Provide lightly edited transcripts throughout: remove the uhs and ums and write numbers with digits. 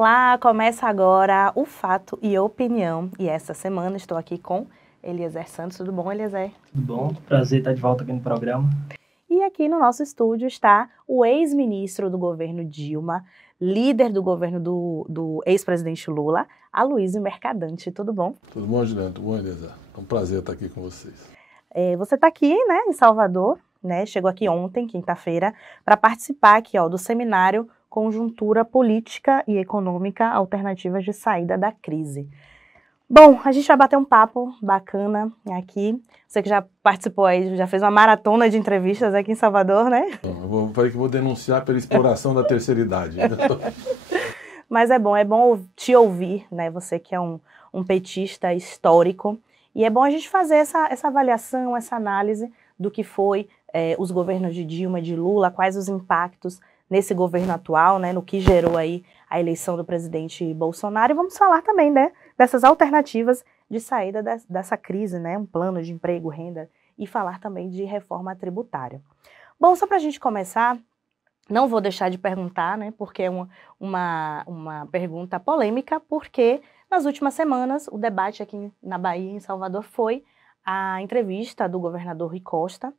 Olá, começa agora o Fato e Opinião. E essa semana estou aqui com Eliezer Santos. Tudo bom, Eliezer? Tudo bom? Prazer estar de volta aqui no programa. E aqui no nosso estúdio está o ex-ministro do governo Dilma, líder do governo do ex-presidente Lula, Aloysio Mercadante. Tudo bom? Tudo bom, Juliana? Tudo bom, Eliezer? É um prazer estar aqui com vocês. Você está aqui, né, em Salvador, né? Chegou aqui ontem, quinta-feira, para participar aqui, do seminário Conjuntura Política e Econômica, Alternativas de Saída da Crise. Bom, a gente vai bater um papo bacana aqui. Você que já participou aí, já fez uma maratona de entrevistas aqui em Salvador, né? Eu falei que vou denunciar pela exploração da terceira idade. Mas é bom te ouvir, né? Você que é um petista histórico. E é bom a gente fazer essa avaliação, essa análise do que foi os governos de Dilma e de Lula, quais os impactos nesse governo atual, né, no que gerou aí a eleição do presidente Bolsonaro. E vamos falar também, né, dessas alternativas de saída dessa crise, né, um plano de emprego, renda, e falar também de reforma tributária. Bom, só para a gente começar, não vou deixar de perguntar, né, porque é uma pergunta polêmica, porque nas últimas semanas o debate aqui na Bahia, em Salvador, foi a entrevista do governador Rui Costa,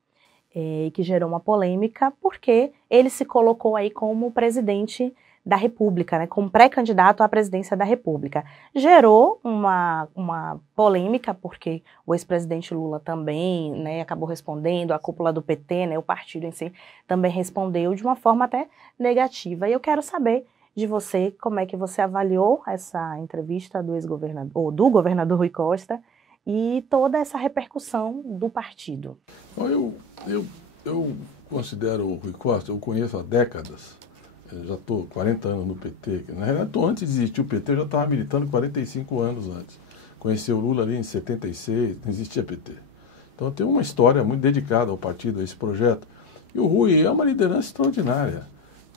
que gerou uma polêmica, porque ele se colocou aí como presidente da República, né, como pré-candidato à presidência da República. Gerou uma polêmica, porque o ex-presidente Lula também, né, acabou respondendo, a cúpula do PT, né, o partido em si, também respondeu de uma forma até negativa. E eu quero saber de você como é que você avaliou essa entrevista do ex-governador, ou do governador Rui Costa, e toda essa repercussão do partido. Eu considero o Rui Costa, eu conheço há décadas, eu já estou 40 anos no PT, na realidade, antes de existir o PT, eu já estava militando 45 anos antes. Conheci o Lula ali em 76, não existia PT. Então eu tenho uma história muito dedicada ao partido, a esse projeto. E o Rui é uma liderança extraordinária.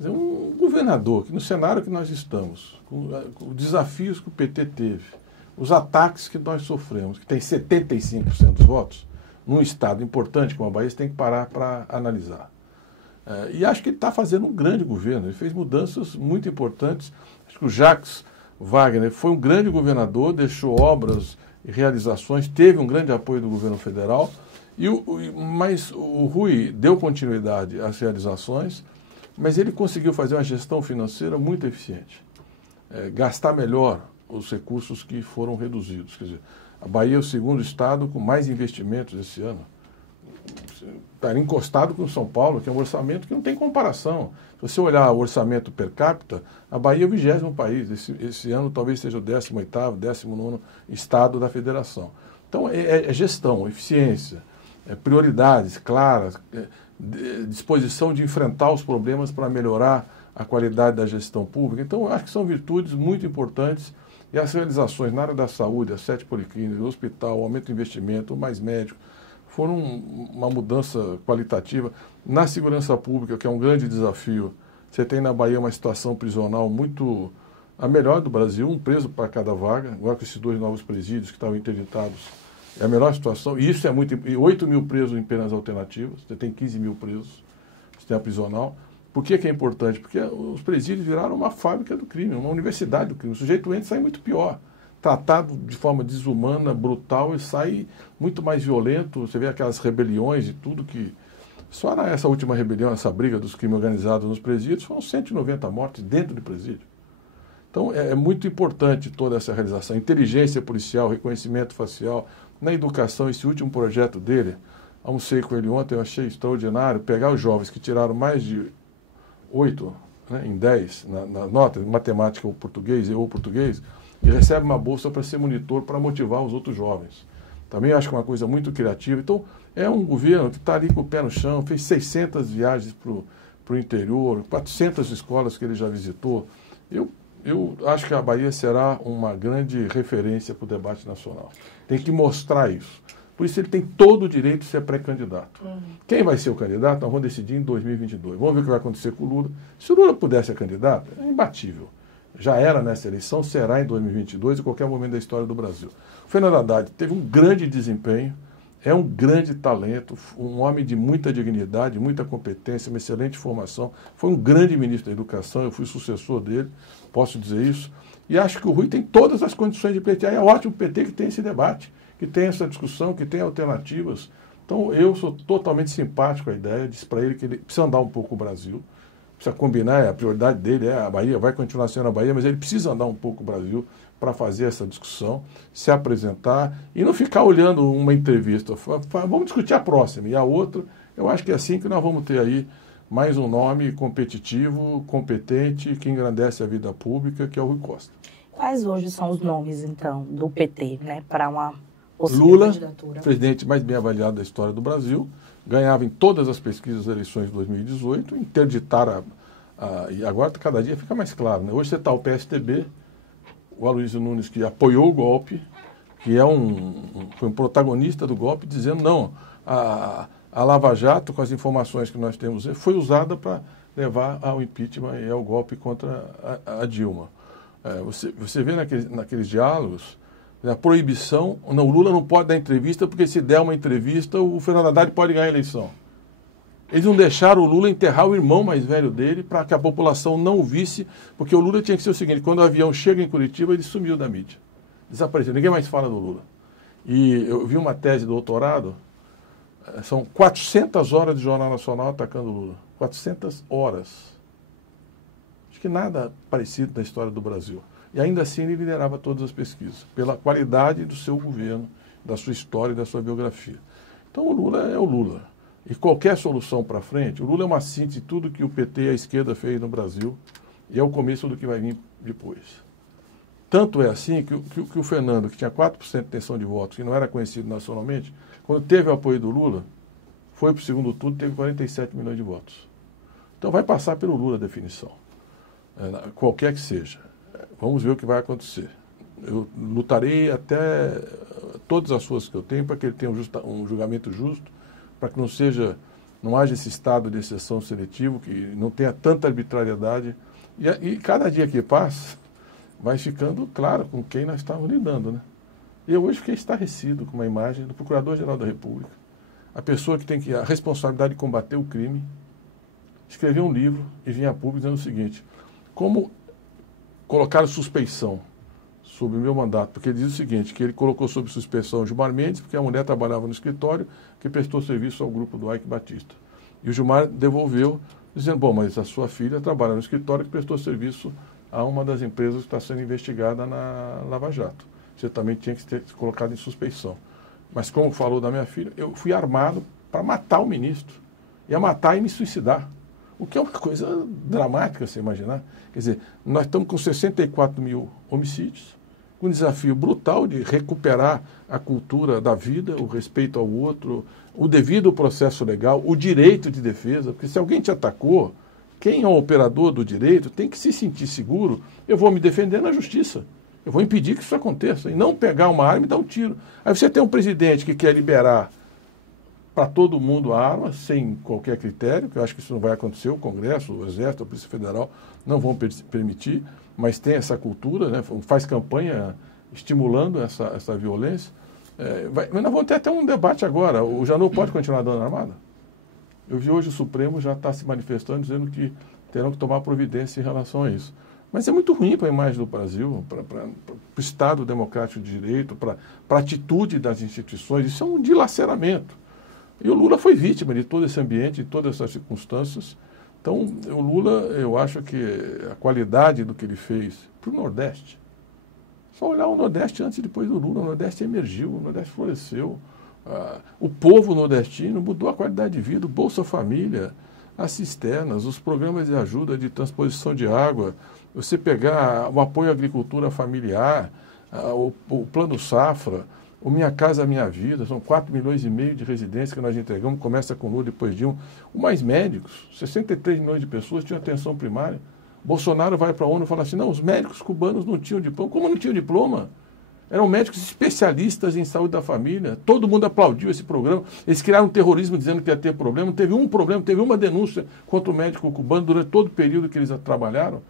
É um governador que no cenário que nós estamos, com os desafios que o PT teve, os ataques que nós sofremos, que tem 75% dos votos, num estado importante como a Bahia, você tem que parar para analisar. E acho que ele está fazendo um grande governo, ele fez mudanças muito importantes. Acho que o Jacques Wagner foi um grande governador, deixou obras e realizações, teve um grande apoio do governo federal, mas o Rui deu continuidade às realizações, mas ele conseguiu fazer uma gestão financeira muito eficiente, gastar melhor os recursos que foram reduzidos. Quer dizer, a Bahia é o segundo estado com mais investimentos esse ano. Está encostado com o São Paulo, que é um orçamento que não tem comparação. Se você olhar o orçamento per capita, a Bahia é o 20º país. Esse ano talvez seja o 18º, 19º estado da federação. Então é gestão, eficiência, prioridades claras, disposição de enfrentar os problemas para melhorar a qualidade da gestão pública. Então eu acho que são virtudes muito importantes. E as realizações na área da saúde, as 7 policlínicas, o hospital, o aumento do investimento, o mais médico, foram uma mudança qualitativa. Na segurança pública, que é um grande desafio, você tem na Bahia uma situação prisional muito a melhor do Brasil, um preso para cada vaga, agora com esses 2 novos presídios que estavam interditados, é a melhor situação. E isso é muito... E 8 mil presos em penas alternativas, você tem 15 mil presos, você tem a prisional. Por que é importante? Porque os presídios viraram uma fábrica do crime, uma universidade do crime. O sujeito entra e sai muito pior. Tratado de forma desumana, brutal, e sai muito mais violento. Você vê aquelas rebeliões e tudo que... Só nessa última rebelião, essa briga dos crimes organizados nos presídios, foram 190 mortes dentro do presídio. Então é muito importante toda essa realização. Inteligência policial, reconhecimento facial, na educação, esse último projeto dele, almocei com ele ontem, eu achei extraordinário, pegar os jovens que tiraram mais de 8, né, em 10, na nota, em matemática ou português, e recebe uma bolsa para ser monitor, para motivar os outros jovens. Também acho que é uma coisa muito criativa. Então, é um governo que está ali com o pé no chão, fez 600 viagens para o interior, 400 escolas que ele já visitou. Eu acho que a Bahia será uma grande referência para o debate nacional. Tem que mostrar isso. Por isso ele tem todo o direito de ser pré-candidato. Quem vai ser o candidato, nós vamos decidir em 2022. Vamos ver o que vai acontecer com o Lula. Se o Lula puder ser candidato, é imbatível. Já era nessa eleição, será em 2022, em qualquer momento da história do Brasil. O Fernando Haddad teve um grande desempenho, É um grande talento, um homem de muita dignidade, muita competência, uma excelente formação. Foi um grande ministro da Educação, eu fui sucessor dele, posso dizer isso. E acho que o Rui tem todas as condições de pleitear. É ótimo o PT que tem esse debate, que tem essa discussão, que tem alternativas. Então, eu sou totalmente simpático à ideia, disse para ele que ele precisa andar um pouco o Brasil, precisa combinar, a prioridade dele é a Bahia, vai continuar sendo a Bahia, mas ele precisa andar um pouco o Brasil para fazer essa discussão, se apresentar e não ficar olhando uma entrevista. Vamos discutir a próxima e a outra. Eu acho que é assim que nós vamos ter aí mais um nome competitivo, competente, que engrandece a vida pública, que é o Rui Costa. Quais hoje são os nomes, então, do PT, né, para uma possível Lula, candidatura? presidente mais bem avaliado da história do Brasil, ganhava em todas as pesquisas das eleições de 2018, interditaram e agora cada dia fica mais claro, né? Hoje você está o PSDB, o Aloysio Nunes, que apoiou o golpe, que foi um protagonista do golpe, dizendo não, a Lava Jato, com as informações que nós temos, foi usada para levar ao impeachment e ao golpe contra a Dilma. Você vê naqueles diálogos a proibição, não, o Lula não pode dar entrevista, porque se der uma entrevista, o Fernando Haddad pode ganhar a eleição. Eles não deixaram o Lula enterrar o irmão mais velho dele para que a população não o visse, porque o Lula tinha que ser o seguinte, quando o avião chega em Curitiba, ele sumiu da mídia. Desapareceu, ninguém mais fala do Lula. E eu vi uma tese de doutorado, são 400 horas de Jornal Nacional atacando o Lula. 400 horas. Acho que nada parecido na história do Brasil. E ainda assim ele liderava todas as pesquisas, pela qualidade do seu governo, da sua história e da sua biografia. Então o Lula é o Lula. E qualquer solução para frente, o Lula é uma síntese de tudo que o PT e a esquerda fez no Brasil e é o começo do que vai vir depois. Tanto é assim que o Fernando, que tinha 4% de intenção de votos, que não era conhecido nacionalmente, quando teve o apoio do Lula, foi para o segundo turno e teve 47 milhões de votos. Então vai passar pelo Lula a definição, qualquer que seja. Vamos ver o que vai acontecer. Eu lutarei até todas as forças que eu tenho para que ele tenha um julgamento justo, para que não haja esse estado de exceção seletivo, que não tenha tanta arbitrariedade. E cada dia que passa, vai ficando claro com quem nós estamos lidando, né? Eu hoje fiquei estarrecido com uma imagem do Procurador-Geral da República, a pessoa que tem a responsabilidade de combater o crime, escreveu um livro e vinha a público dizendo o seguinte: como colocar suspeição sobre o meu mandato, porque ele diz o seguinte, que ele colocou sob suspeição o Gilmar Mendes, porque a mulher trabalhava no escritório, que prestou serviço ao grupo do Ike Batista. E o Gilmar devolveu, dizendo, bom, mas a sua filha trabalha no escritório que prestou serviço a uma das empresas que está sendo investigada na Lava Jato. Você também tinha que ter colocado em suspeição. Mas como falou da minha filha, eu fui armado para matar o ministro. Ia matar e me suicidar. O que é uma coisa dramática, você imaginar. Quer dizer, nós estamos com 64 mil homicídios, um desafio brutal de recuperar a cultura da vida, o respeito ao outro, o devido processo legal, o direito de defesa, porque se alguém te atacou, quem é o operador do direito tem que se sentir seguro, eu vou me defender na justiça, eu vou impedir que isso aconteça, e não pegar uma arma e dar um tiro. Aí você tem um presidente que quer liberar para todo mundo a arma, sem qualquer critério, que eu acho que isso não vai acontecer, o Congresso, o Exército, a Polícia Federal não vão permitir, mas tem essa cultura, né, faz campanha estimulando essa violência. Mas nós vamos ter até um debate agora, o Janot pode continuar dando armada? Eu vi hoje o Supremo já está se manifestando, dizendo que terão que tomar providência em relação a isso. Mas é muito ruim para a imagem do Brasil, para o Estado democrático de direito, para a atitude das instituições, isso é um dilaceramento. E o Lula foi vítima de todo esse ambiente, de todas essas circunstâncias. Então, o Lula, eu acho que a qualidade do que ele fez para o Nordeste, só olhar o Nordeste antes e depois do Lula, o Nordeste emergiu, o Nordeste floresceu. O povo nordestino mudou a qualidade de vida, o Bolsa Família, as cisternas, os programas de ajuda de transposição de água, você pegar o apoio à agricultura familiar, o Plano Safra, o Minha Casa Minha Vida, são 4,5 milhões de residências que nós entregamos, começa com Lula, depois de o mais médicos, 63 milhões de pessoas tinham atenção primária. Bolsonaro vai para a ONU e fala assim, não, os médicos cubanos não tinham diploma. Como não tinham diploma? Eram médicos especialistas em saúde da família, todo mundo aplaudiu esse programa, eles criaram um terrorismo dizendo que ia ter problema, não teve um problema, teve uma denúncia contra o médico cubano durante todo o período que eles trabalharam.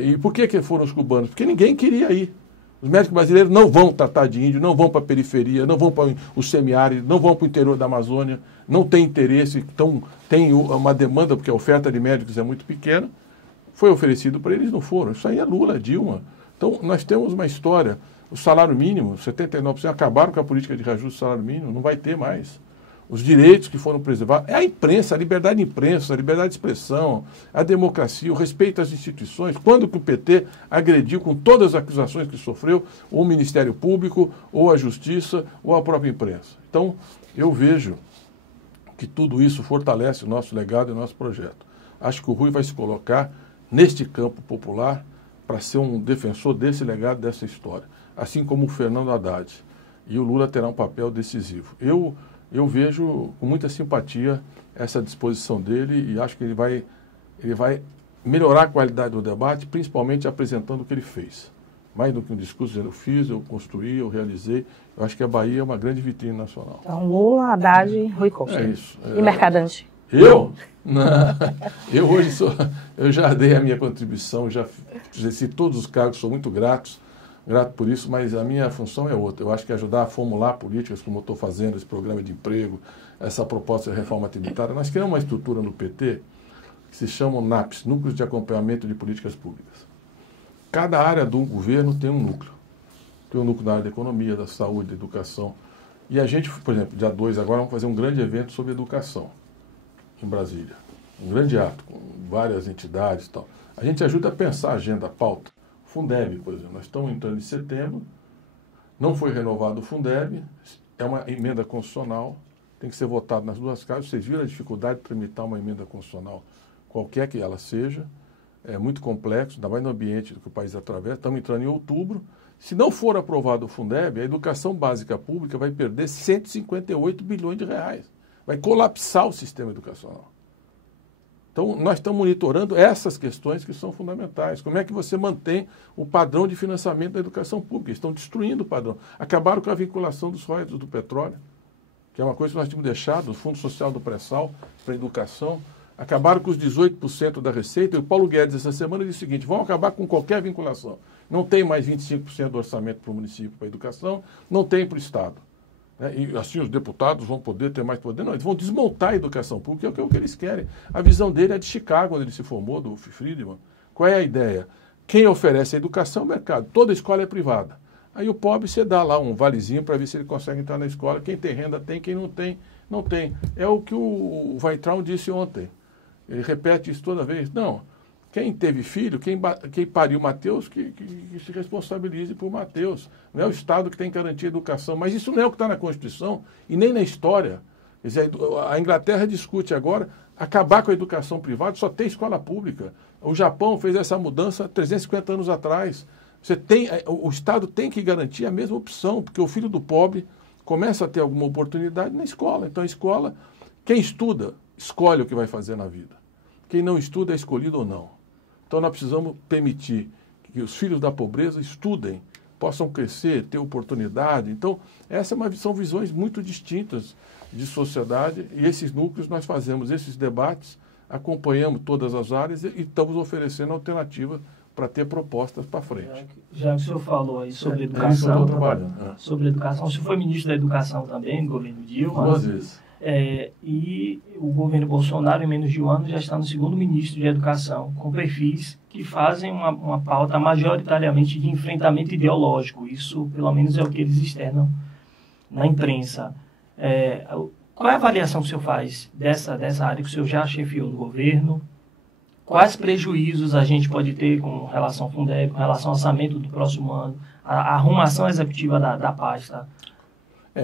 E por que foram os cubanos? Porque ninguém queria ir. Os médicos brasileiros não vão tratar de índio, não vão para a periferia, não vão para o semiárido, não vão para o interior da Amazônia, não tem interesse, então tem uma demanda, porque a oferta de médicos é muito pequena, foi oferecido para eles, não foram. Isso aí é Lula, Dilma. Então, nós temos uma história, o salário mínimo, 79% acabaram com a política de reajuste do salário mínimo, não vai ter mais. Os direitos que foram preservados, é a imprensa, a liberdade de imprensa, a liberdade de expressão, a democracia, o respeito às instituições. Quando que o PT agrediu com todas as acusações que sofreu, ou o Ministério Público, ou a Justiça, ou a própria imprensa? Então, eu vejo que tudo isso fortalece o nosso legado e o nosso projeto. Acho que o Rui vai se colocar neste campo popular para ser um defensor desse legado, dessa história. Assim como o Fernando Haddad. E o Lula terá um papel decisivo. Eu vejo com muita simpatia essa disposição dele e acho que ele vai melhorar a qualidade do debate, principalmente apresentando o que ele fez. Mais do que um discurso, dizendo, eu fiz, eu construí, eu realizei. Eu acho que a Bahia é uma grande vitrine nacional. Então, Lula, Haddad e Rui Costa. É isso. E Mercadante? Eu? Não. Eu hoje eu já dei a minha contribuição, já exerci todos os cargos, sou muito grato por isso, mas a minha função é outra. Eu acho que ajudar a formular políticas, como eu estou fazendo, esse programa de emprego, essa proposta de reforma tributária. Nós criamos uma estrutura no PT que se chama NAPs, Núcleos de Acompanhamento de Políticas Públicas. Cada área do governo tem um núcleo. Tem um núcleo da área da economia, da saúde, da educação. E a gente, por exemplo, dia 2 agora, vamos fazer um grande evento sobre educação em Brasília. Um grande ato, com várias entidades e tal. A gente ajuda a pensar a agenda, a pauta. Fundeb, por exemplo, nós estamos entrando em setembro, não foi renovado o Fundeb, é uma emenda constitucional, tem que ser votado nas duas casas. Vocês viram a dificuldade de tramitar uma emenda constitucional, qualquer que ela seja, é muito complexo, ainda mais no ambiente que o país atravessa. Estamos entrando em outubro. Se não for aprovado o Fundeb, a educação básica pública vai perder 158 bilhões de reais. Vai colapsar o sistema educacional. Então, nós estamos monitorando essas questões que são fundamentais. Como é que você mantém o padrão de financiamento da educação pública? Eles estão destruindo o padrão. Acabaram com a vinculação dos royalties do petróleo, que é uma coisa que nós tínhamos deixado, o Fundo Social do Pré-Sal para a educação. Acabaram com os 18% da receita. E o Paulo Guedes, essa semana, disse o seguinte, vão acabar com qualquer vinculação. Não tem mais 25% do orçamento para o município para a educação, não tem para o Estado. E assim os deputados vão poder ter mais poder. Não, eles vão desmontar a educação pública, que é o que eles querem. A visão dele é de Chicago, onde ele se formou, do Friedman. Qual é a ideia? Quem oferece a educação é o mercado. Toda escola é privada. Aí o pobre, você dá lá um valezinho para ver se ele consegue entrar na escola. Quem tem renda tem, quem não tem, não tem. É o que o Weintraub disse ontem. Ele repete isso toda vez. Não. Quem teve filho, quem pariu Mateus, que se responsabilize por Mateus. Não é o Estado que tem que garantir a educação. Mas isso não é o que está na Constituição e nem na história. Quer dizer, a Inglaterra discute agora acabar com a educação privada, só tem escola pública. O Japão fez essa mudança 350 anos atrás. O Estado tem que garantir a mesma opção, porque o filho do pobre começa a ter alguma oportunidade na escola. Então, a escola, quem estuda, escolhe o que vai fazer na vida. Quem não estuda é escolhido ou não. Então, nós precisamos permitir que os filhos da pobreza estudem, possam crescer, ter oportunidade. Então, são visões muito distintas de sociedade e esses núcleos nós fazemos esses debates, acompanhamos todas as áreas e estamos oferecendo alternativas para ter propostas para frente. Já que o senhor falou aí sobre educação, sobre educação, o senhor foi ministro da Educação também, no governo Dilma. 2 vezes. E o governo Bolsonaro, em menos de um ano, já está no segundo ministro de Educação, com perfis que fazem uma pauta majoritariamente de enfrentamento ideológico. Isso, pelo menos, é o que eles externam na imprensa. Qual é a avaliação que o senhor faz dessa área que o senhor já chefiou no governo? Quais prejuízos a gente pode ter com relação ao Fundeb, com relação ao orçamento do próximo ano, a arrumação executiva da pasta?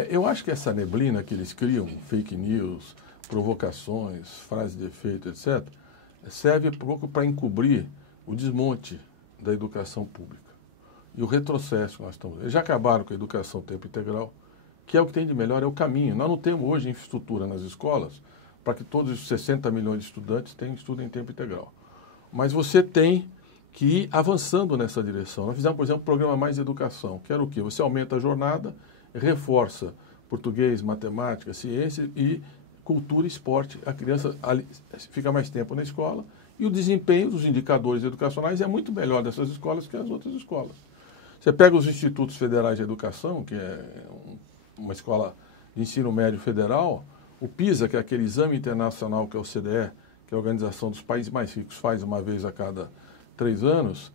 Eu acho que essa neblina que eles criam, fake news, provocações, frases de efeito, etc., serve um pouco para encobrir o desmonte da educação pública e o retrocesso que nós estamos. Eles já acabaram com a educação tempo integral, que é o que tem de melhor, é o caminho. Nós não temos hoje infraestrutura nas escolas para que todos os 60 milhões de estudantes tenham estudo em tempo integral. Mas você tem que ir avançando nessa direção. Nós fizemos, por exemplo, o programa Mais Educação, que era o quê? Você aumenta a jornada, reforça português, matemática, ciência e cultura e esporte. A criança fica mais tempo na escola e o desempenho dos indicadores educacionais é muito melhor dessas escolas que as outras escolas. Você pega os Institutos Federais de Educação, que é uma escola de ensino médio federal, o PISA, que é aquele exame internacional que é o OCDE, que é a Organização dos Países Mais Ricos, faz uma vez a cada 3 anos,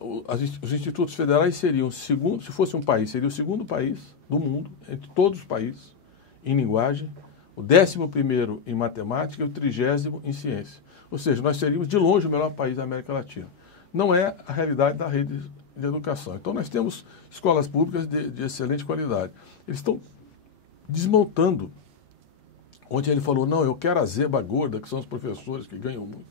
os institutos federais seriam o segundo, se fosse um país, seria o segundo país do mundo, entre todos os países, em linguagem, o 11º em matemática e o 30º em ciência. Ou seja, nós seríamos de longe o melhor país da América Latina. Não é a realidade da rede de educação. Então nós temos escolas públicas de excelente qualidade. Eles estão desmontando. Ontem ele falou, não, eu quero a zeba gorda, que são os professores que ganham muito.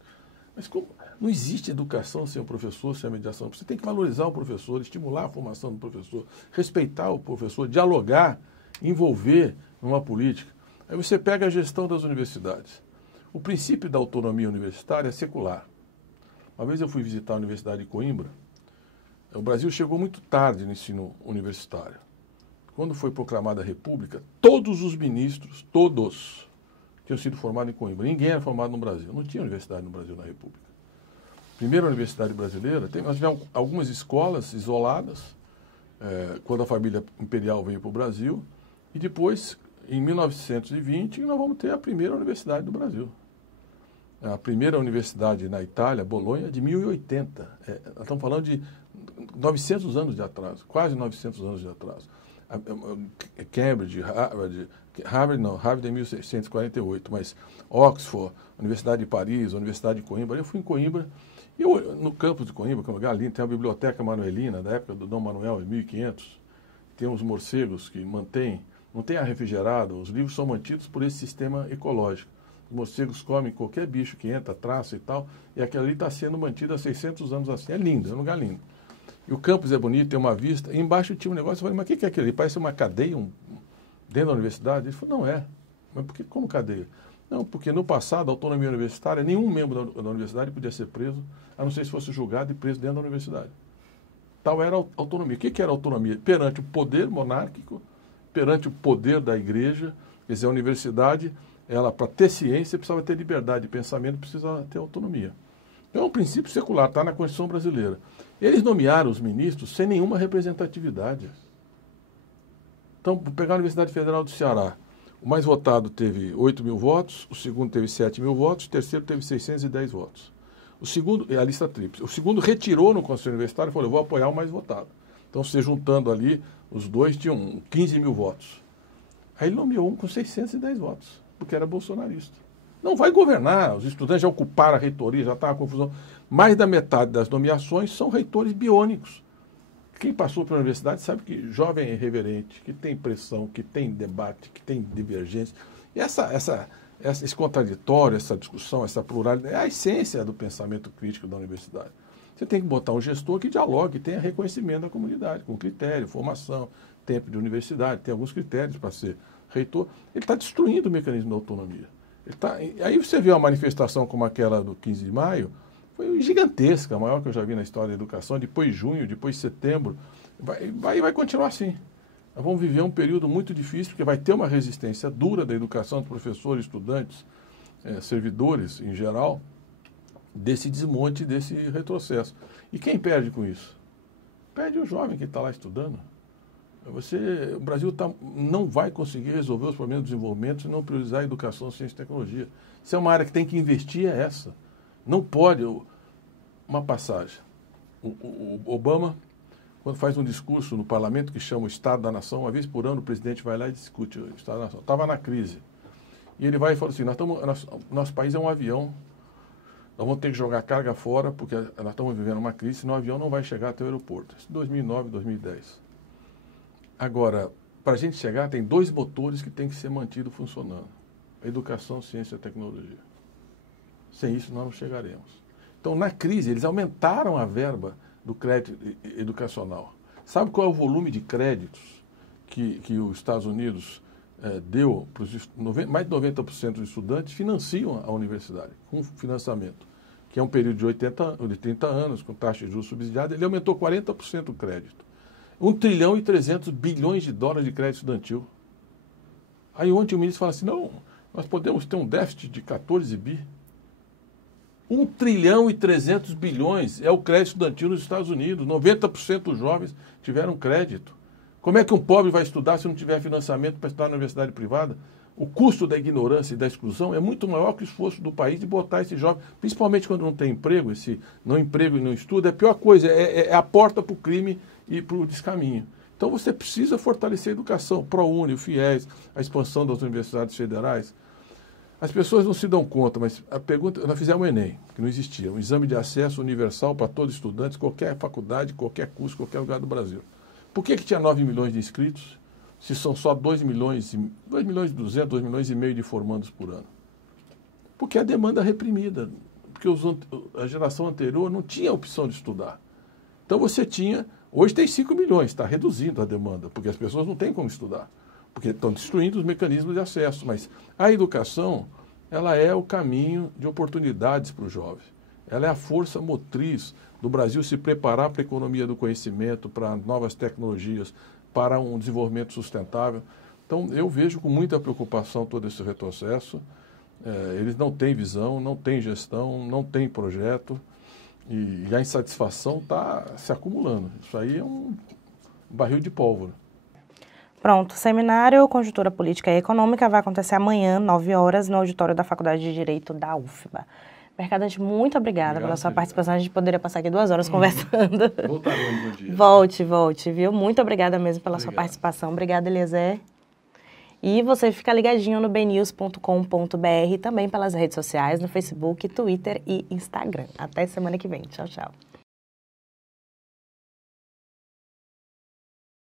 Mas como? Não existe educação sem o professor, sem a mediação. Você tem que valorizar o professor, estimular a formação do professor, respeitar o professor, dialogar, envolver numa política. Aí você pega a gestão das universidades. O princípio da autonomia universitária é secular. Uma vez eu fui visitar a Universidade de Coimbra. O Brasil chegou muito tarde no ensino universitário. Quando foi proclamada a República, todos os ministros, todos, tinham sido formados em Coimbra. Ninguém era formado no Brasil. Não tinha universidade no Brasil na República. Primeira universidade brasileira, nós tivemos algumas escolas isoladas, quando a família imperial veio para o Brasil, e depois, em 1920, nós vamos ter a primeira universidade do Brasil. A primeira universidade na Itália, Bolonha, de 1080. Nós estamos falando de 900 anos de atraso, quase 900 anos de atraso. Cambridge, Harvard em 1648, mas Oxford, Universidade de Paris, Universidade de Coimbra. Eu fui em Coimbra, e no campus de Coimbra, que é um lugar lindo, tem a Biblioteca Manuelina, da época do Dom Manuel, em 1500. Tem uns morcegos que mantêm, não tem ar refrigerado, os livros são mantidos por esse sistema ecológico. Os morcegos comem qualquer bicho que entra, traça e tal, e aquilo ali está sendo mantido há 600 anos assim. É lindo, é um lugar lindo. E o campus é bonito, tem uma vista, e embaixo tinha um negócio, eu falei, mas o que é aquilo ali? Parece uma cadeia dentro da universidade? Ele falou, não é. Mas por que, como cadeia? Não, porque no passado, a autonomia universitária, nenhum membro da universidade podia ser preso, a não ser se fosse julgado e preso dentro da universidade. Tal era a autonomia. O que era a autonomia? Perante o poder monárquico, perante o poder da igreja, quer dizer, a universidade, ela, para ter ciência, precisava ter liberdade de pensamento, precisava ter autonomia. Então, é um princípio secular, está na Constituição brasileira. Eles nomearam os ministros sem nenhuma representatividade. Então, vou pegar a Universidade Federal do Ceará. O mais votado teve 8 mil votos, o segundo teve 7 mil votos, o terceiro teve 610 votos. O segundo, é a lista tríplice. O segundo retirou no Conselho Universitário e falou, eu vou apoiar o mais votado. Então, você juntando ali, os dois tinham 15 mil votos. Aí ele nomeou um com 610 votos, porque era bolsonarista. Não vai governar, os estudantes já ocuparam a reitoria, já está a confusão. Mais da metade das nomeações são reitores biônicos. Quem passou pela universidade sabe que jovem é irreverente, que tem pressão, que tem debate, que tem divergência. E esse contraditório, essa discussão, essa pluralidade, é a essência do pensamento crítico da universidade. Você tem que botar um gestor que dialogue, tenha reconhecimento da comunidade, com critério, formação, tempo de universidade, tem alguns critérios para ser reitor. Ele está destruindo o mecanismo da autonomia. Aí você vê uma manifestação como aquela do 15 de maio, foi gigantesca, a maior que eu já vi na história da educação, depois junho, depois setembro, vai continuar assim. Nós vamos viver um período muito difícil, porque vai ter uma resistência dura da educação dos professores, estudantes, servidores em geral, desse desmonte, desse retrocesso. E quem perde com isso? Perde o jovem que está lá estudando. O Brasil não vai conseguir resolver os problemas do desenvolvimento se não priorizar a educação, ciência e tecnologia. Se é uma área que tem que investir, é essa. Não pode. Uma passagem. O Obama, quando faz um discurso no parlamento que chama o Estado da Nação, uma vez por ano o presidente vai lá e discute o Estado da Nação. Estava na crise. E ele vai e fala assim, nosso país é um avião, nós vamos ter que jogar carga fora, porque nós estamos vivendo uma crise, senão o avião não vai chegar até o aeroporto. Isso em 2009, 2010. Agora, para a gente chegar, tem 2 motores que têm que ser mantidos funcionando. A educação, ciência e tecnologia. Sem isso, nós não chegaremos. Então, na crise, eles aumentaram a verba do crédito educacional. Sabe qual é o volume de créditos que os Estados Unidos deu para os mais de 90% dos estudantes financiam a universidade, com financiamento, que é um período de 30 anos, com taxa de juros subsidiada, ele aumentou 40% o crédito. 1 trilhão e 300 bilhões de dólares de crédito estudantil. Aí ontem o ministro fala assim, não, nós podemos ter um déficit de 14 bi. 1 trilhão e 300 bilhões é o crédito estudantil nos Estados Unidos. 90% dos jovens tiveram crédito. Como é que um pobre vai estudar se não tiver financiamento para estudar na universidade privada? O custo da ignorância e da exclusão é muito maior que o esforço do país de botar esse jovem, principalmente quando não tem emprego, esse não emprego e não estudo, é a pior coisa, é a porta para o crime e para o descaminho. Então você precisa fortalecer a educação, o ProUni, o FIES, a expansão das universidades federais. As pessoas não se dão conta, mas a pergunta, nós fizemos o Enem, que não existia, um exame de acesso universal para todos os estudantes, qualquer faculdade, qualquer curso, qualquer lugar do Brasil. Por que tinha 9 milhões de inscritos, se são só 2 milhões e 200, 2 milhões e meio de formandos por ano? Porque a demanda é reprimida, porque a geração anterior não tinha opção de estudar. Então você tinha, hoje tem 5 milhões, está reduzindo a demanda, porque as pessoas não têm como estudar, porque estão destruindo os mecanismos de acesso. Mas a educação, ela é o caminho de oportunidades para o jovem. Ela é a força motriz do Brasil se preparar para a economia do conhecimento, para novas tecnologias, para um desenvolvimento sustentável. Então, eu vejo com muita preocupação todo esse retrocesso. Eles não têm visão, não têm gestão, não têm projeto, e a insatisfação está se acumulando. Isso aí é um barril de pólvora. Pronto, o seminário Conjuntura Política e Econômica vai acontecer amanhã, 9 horas, no auditório da Faculdade de Direito da UFBA. Mercadante, muito obrigada pela sua participação. A gente poderia passar aqui 2 horas conversando. Voltaremos no dia. Volte, viu? Muito obrigada mesmo pela sua participação. Obrigada, Eliezer. E você fica ligadinho no bnews.com.br, também pelas redes sociais, no Facebook, Twitter e Instagram. Até semana que vem. Tchau, tchau.